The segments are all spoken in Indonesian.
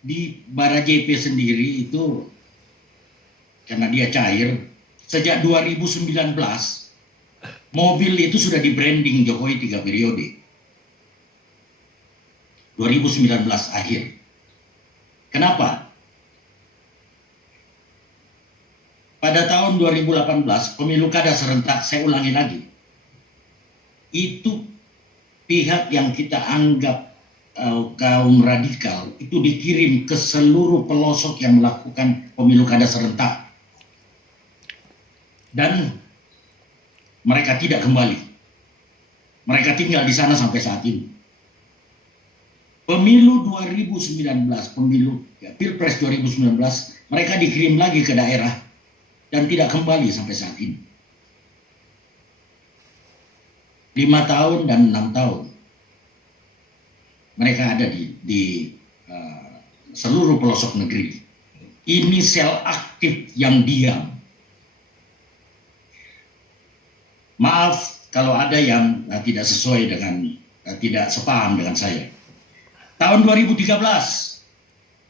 di Barajp sendiri itu karena dia cair sejak 2019 mobil itu sudah di branding Jokowi 3 periode. 2019 akhir. Kenapa? Pada tahun 2018 pemilu kada serentak, saya ulangi lagi. Itu pihak yang kita anggap kaum radikal itu dikirim ke seluruh pelosok yang melakukan pemilu kada serentak. Dan mereka tidak kembali. Mereka tinggal di sana sampai saat ini. Pemilu 2019, Pilpres 2019, mereka dikirim lagi ke daerah dan tidak kembali sampai saat ini. 5 tahun dan 6 tahun. Mereka ada di seluruh pelosok negeri. Ini sel aktif yang diam. Maaf kalau ada yang tidak sesuai dengan, tidak sepaham dengan saya. Tahun 2013,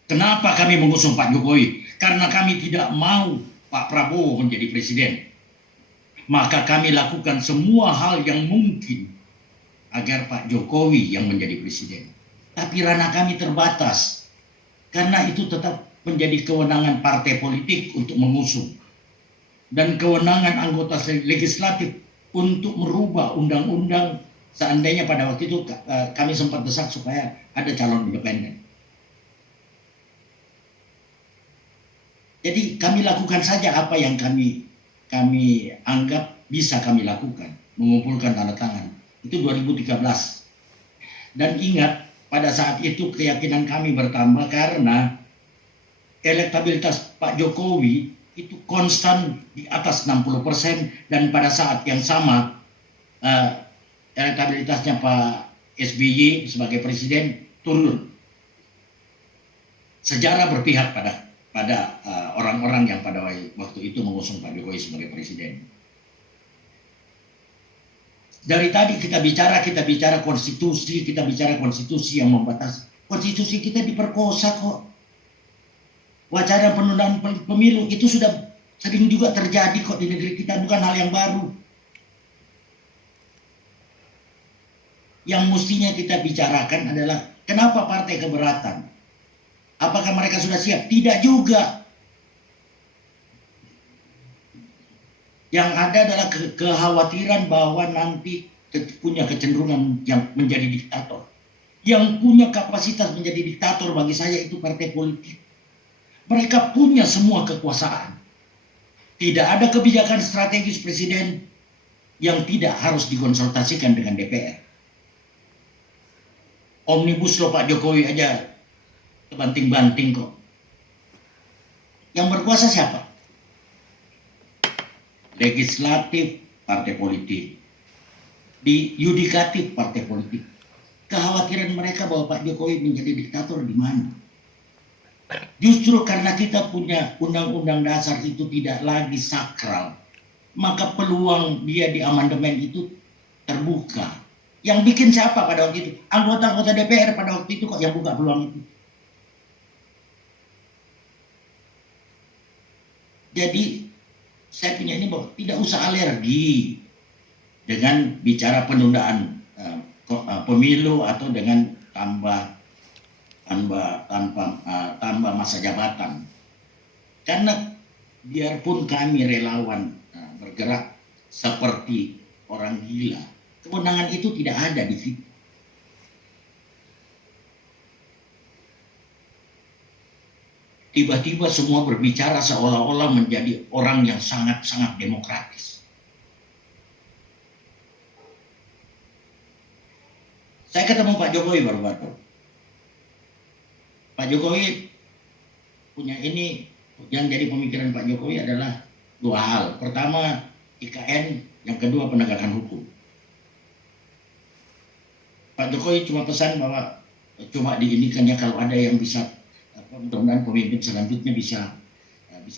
kenapa kami mengusung Pak Jokowi? Karena kami tidak mau Pak Prabowo menjadi presiden. Maka kami lakukan semua hal yang mungkin agar Pak Jokowi yang menjadi presiden. Tapi ranah kami terbatas. Karena itu tetap menjadi kewenangan partai politik untuk mengusung. Dan kewenangan anggota legislatif untuk merubah undang-undang seandainya pada waktu itu kami sempat desak supaya ada calon independen. Jadi kami lakukan saja apa yang kami anggap bisa kami lakukan, mengumpulkan tanda tangan. Itu 2013. Dan ingat, pada saat itu keyakinan kami bertambah karena elektabilitas Pak Jokowi itu konstan di atas 60% dan pada saat yang sama elektabilitasnya Pak SBY sebagai presiden turun. Sejarah berpihak pada orang-orang yang pada waktu itu mengusung Pak Jokowi sebagai presiden. Dari tadi kita bicara konstitusi, kita bicara konstitusi yang membatasi. Konstitusi kita diperkosa kok. Wacana penundaan pemilu itu sudah sering juga terjadi kok di negeri kita, bukan hal yang baru. Yang mestinya kita bicarakan adalah kenapa partai keberatan? Apakah mereka sudah siap? Tidak juga. Yang ada adalah kekhawatiran bahwa nanti punya kecenderungan yang menjadi diktator. Yang punya kapasitas menjadi diktator bagi saya itu partai politik. Mereka punya semua kekuasaan. Tidak ada kebijakan strategis presiden yang tidak harus dikonsultasikan dengan DPR. Omnibus Law Pak Jokowi aja banting-banting kok. Yang berkuasa siapa? Legislatif, partai politik. Di yudikatif, partai politik. Kekhawatiran mereka bahwa Pak Jokowi menjadi diktator di mana? Justru karena kita punya undang-undang dasar itu tidak lagi sakral, maka peluang dia di amandemen itu terbuka. Yang bikin siapa pada waktu itu? Anggota-anggota DPR pada waktu itu kok yang buka peluang itu. Jadi saya punya ini bahwa tidak usah alergi dengan bicara penundaan pemilu atau dengan tambah masa jabatan. Karena biarpun kami relawan bergerak seperti orang gila, kewenangan itu tidak ada di situ. Tiba-tiba semua berbicara seolah-olah menjadi orang yang sangat-sangat demokratis. Saya ketemu Pak Jokowi baru-baru. Pak Jokowi punya ini, yang jadi pemikiran Pak Jokowi adalah 2 hal. Pertama, IKN, yang kedua penegakan hukum. Pak Jokowi cuma pesan bahwa cuma diinikannya kalau ada yang bisa, mudah-mudahan pemimpin selanjutnya bisa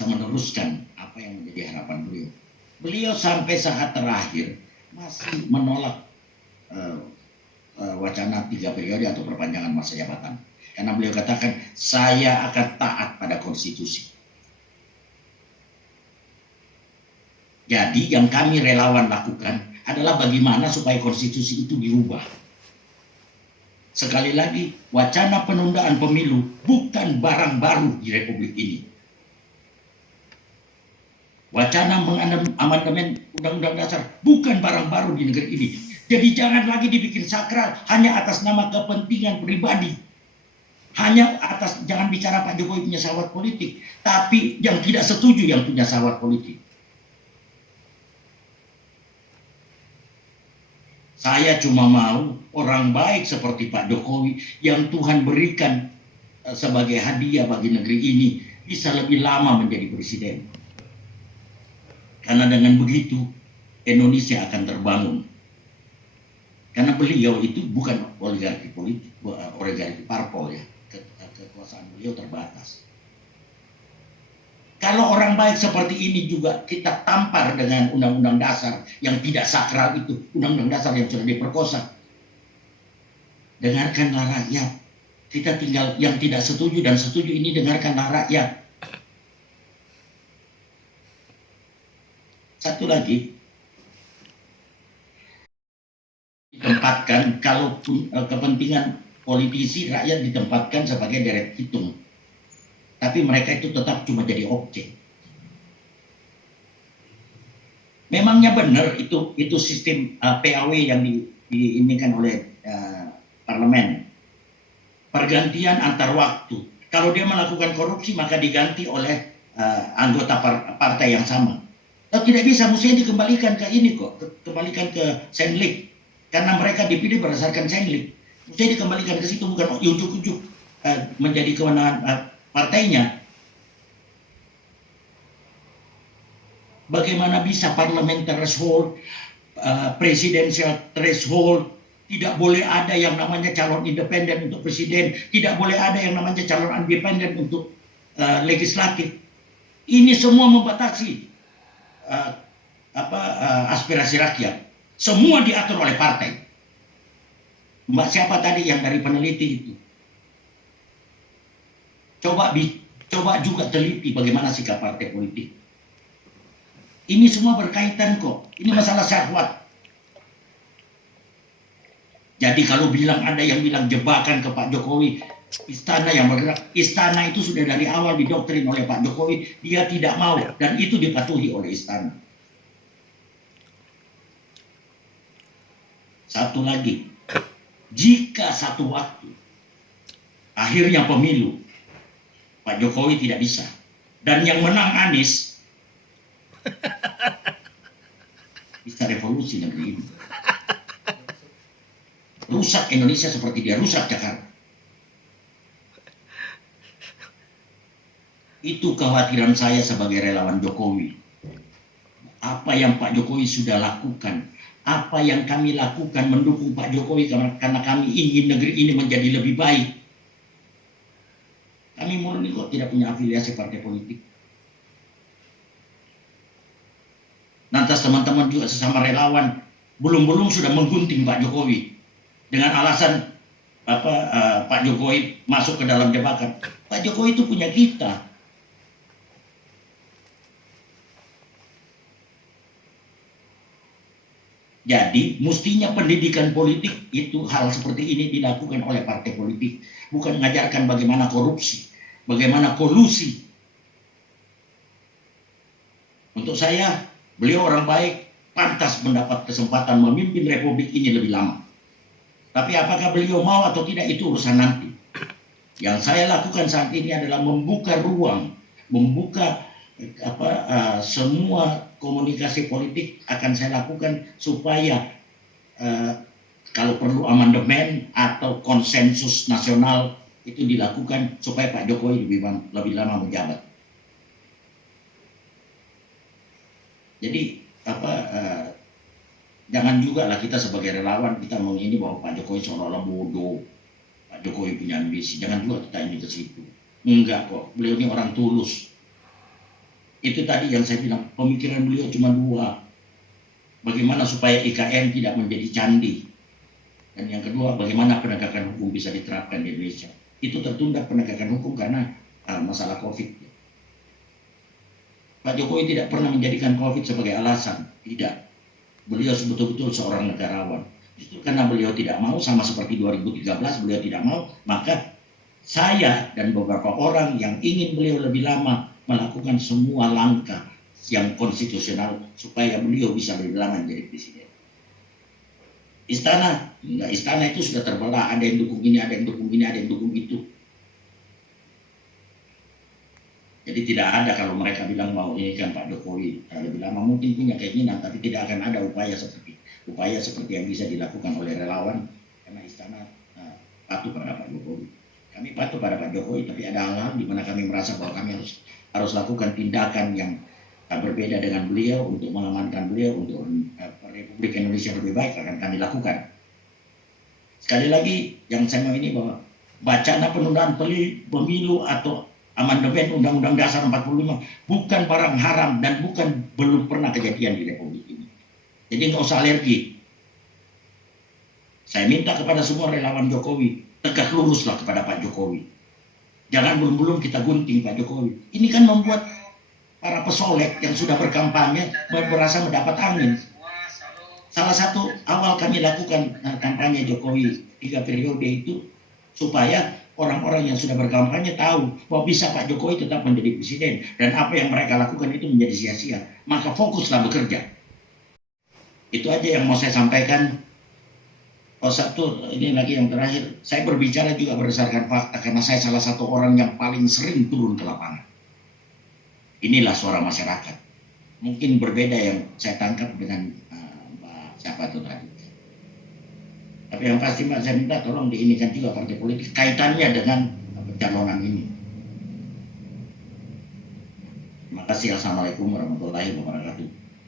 meneruskan apa yang menjadi harapan beliau. Beliau sampai saat terakhir masih menolak wacana 3 periode atau perpanjangan masa jabatan. Karena beliau katakan, saya akan taat pada konstitusi. Jadi yang kami relawan lakukan adalah bagaimana supaya konstitusi itu dirubah. Sekali lagi, wacana penundaan pemilu bukan barang baru di Republik ini. Wacana mengamandemen Undang-Undang Dasar bukan barang baru di negeri ini. Jadi jangan lagi dibikin sakral hanya atas nama kepentingan pribadi. Jangan bicara Pak Jokowi punya sahabat politik, tapi yang tidak setuju yang punya sahabat politik. Saya cuma mau orang baik seperti Pak Jokowi yang Tuhan berikan sebagai hadiah bagi negeri ini bisa lebih lama menjadi presiden. Karena dengan begitu Indonesia akan terbangun. Karena beliau itu bukan oligarki politik, oligarki parpol ya. Kekuasaan beliau terbatas. Kalau orang baik seperti ini juga kita tampar dengan undang-undang dasar yang tidak sakral itu, undang-undang dasar yang sudah diperkosa. Dengarkanlah rakyat. Kita tinggal yang tidak setuju dan setuju ini, dengarkanlah rakyat. Satu lagi, ditempatkan kalaupun kepentingan politisi, rakyat ditempatkan sebagai deret hitung. Tapi mereka itu tetap cuma jadi objek. Memangnya benar itu sistem PAW yang diinginkan oleh parlemen. Pergantian antar waktu. Kalau dia melakukan korupsi maka diganti oleh anggota partai yang sama. Tidak bisa, mesti dikembalikan ke ini kok, kembalikan ke Senlik. Karena mereka dipilih berdasarkan Senlik. Mesti dikembalikan ke situ, bukan ujuk-ujuk menjadi kewenangan partainya. Bagaimana bisa parliamentary threshold, presidential threshold, tidak boleh ada yang namanya calon independen untuk presiden, tidak boleh ada yang namanya calon independen untuk legislatif. Ini semua membatasi aspirasi rakyat. Semua diatur oleh partai. Mbak siapa tadi yang dari peneliti itu? Coba juga teliti bagaimana sikap partai politik. Ini semua berkaitan kok. Ini masalah syahwat. Jadi kalau ada yang bilang jebakan ke Pak Jokowi, istana yang bergerak, istana itu sudah dari awal didoktrin oleh Pak Jokowi, dia tidak mau dan itu dipatuhi oleh istana. Satu lagi, jika satu waktu akhirnya pemilu Pak Jokowi tidak bisa dan yang menang Anies, bisa revolusi negeri ini. Rusak Indonesia seperti dia rusak Jakarta. Itu kekhawatiran saya sebagai relawan Jokowi. Apa yang Pak Jokowi sudah lakukan, apa yang kami lakukan mendukung Pak Jokowi karena kami ingin negeri ini menjadi lebih baik. Kami murni kok tidak punya afiliasi partai politik. Lantas teman-teman juga sesama relawan belum sudah menggunting Pak Jokowi dengan alasan Pak Jokowi masuk ke dalam jebakan. Pak Jokowi itu punya kita. Jadi mestinya pendidikan politik itu hal seperti ini dilakukan oleh partai politik, bukan mengajarkan bagaimana korupsi, bagaimana kolusi. Untuk saya, beliau orang baik, pantas mendapat kesempatan memimpin Republik ini lebih lama. Tapi apakah beliau mau atau tidak itu urusan nanti. Yang saya lakukan saat ini adalah membuka ruang, membuka semua komunikasi politik akan saya lakukan supaya kalau perlu amandemen atau konsensus nasional itu dilakukan supaya Pak Jokowi lebih lama menjabat. Jadi jangan juga lah kita sebagai relawan kita mengini bahwa Pak Jokowi seolah-olah bodoh, Pak Jokowi punya ambisi. Jangan juga kita ini ke situ. Enggak kok, beliau ini orang tulus. Itu tadi yang saya bilang, pemikiran beliau cuma dua. Bagaimana supaya IKN tidak menjadi candi. Dan yang kedua, bagaimana penegakan hukum bisa diterapkan di Indonesia. itu tertunda penegakan hukum karena masalah COVID. Pak Jokowi tidak pernah menjadikan COVID sebagai alasan, tidak. Beliau betul-betul seorang negarawan. Justru karena beliau tidak mau, sama seperti 2013 beliau tidak mau, maka saya dan beberapa orang yang ingin beliau lebih lama melakukan semua langkah yang konstitusional supaya beliau bisa lebih lama menjadi presiden. Istana itu sudah terbelah, ada yang dukung ini, ada yang dukung ini, ada yang dukung itu. Jadi tidak ada kalau mereka bilang mau ini kan Pak Jokowi lebih lama, mungkin punya keinginan, tapi tidak akan ada upaya seperti yang bisa dilakukan oleh relawan karena istana patuh pada Pak Jokowi. Kami patuh pada Pak Jokowi, tapi ada hal-hal di mana kami merasa bahwa kami harus lakukan tindakan yang berbeda dengan beliau untuk mengamankan beliau, untuk Republik Indonesia lebih baik akan kami lakukan. Sekali lagi yang saya mau ini bahwa wacana penundaan pemilu atau amandemen Undang-Undang Dasar 45 bukan barang haram dan belum pernah kejadian di Republik ini. Jadi nggak usah alergi. Saya minta kepada semua relawan Jokowi, tegak luruslah kepada Pak Jokowi. Jangan belum kita gunting Pak Jokowi. Ini kan membuat para pesolek yang sudah berkampanye merasa mendapat angin. Salah satu awal kami lakukan kampanye Jokowi 3 periode itu supaya orang-orang yang sudah berkampanye tahu bahwa bisa Pak Jokowi tetap menjadi presiden dan apa yang mereka lakukan itu menjadi sia-sia. Maka fokuslah bekerja. Itu aja yang mau saya sampaikan. Oh, satu, ini lagi yang terakhir. Saya berbicara juga berdasarkan fakta karena saya salah satu orang yang paling sering turun ke lapangan. Inilah suara masyarakat. Mungkin berbeda yang saya tangkap dengan Mbak siapa itu tadi. Tapi yang pasti Mbak, saya minta tolong diinikan juga partai politik kaitannya dengan pencalonan ini. Terima kasih. Assalamualaikum warahmatullahi wabarakatuh.